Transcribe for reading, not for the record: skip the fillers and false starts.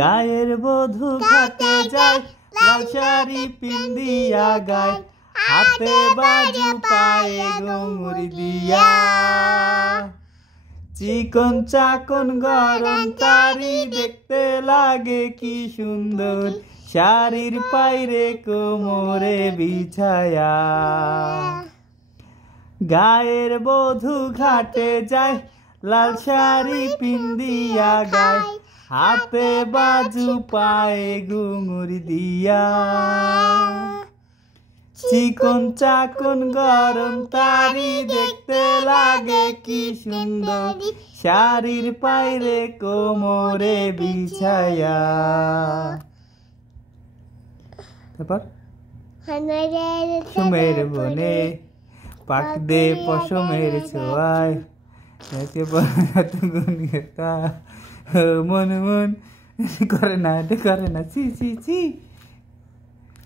গায়ের বধূ ঘাটে যায় লাল শাড়ি পিন্দিয়া গায় হাতে বাজু পায়ে ঘুঙুরি দিয়া চিকন চাকন গরম তারি দেখতে লাগে কি সুন্দর শাড়ির পাইরে কোমরে বিছায়া গায়ের বধূ ঘাটে যায় লাল শাড়ি পিন্দিয়া গায় হাতে বাজু পায়ে ঘুঙুরি দিয়া চিকন চাকন গরম তারি দেখতে লাগে কি সুন্দর শাড়ির পাইরে কোমরে বিছায়া তারপর সুমের বনে পাক দে পশমের ছোঁয়ায় মন মন করে না চি চি চি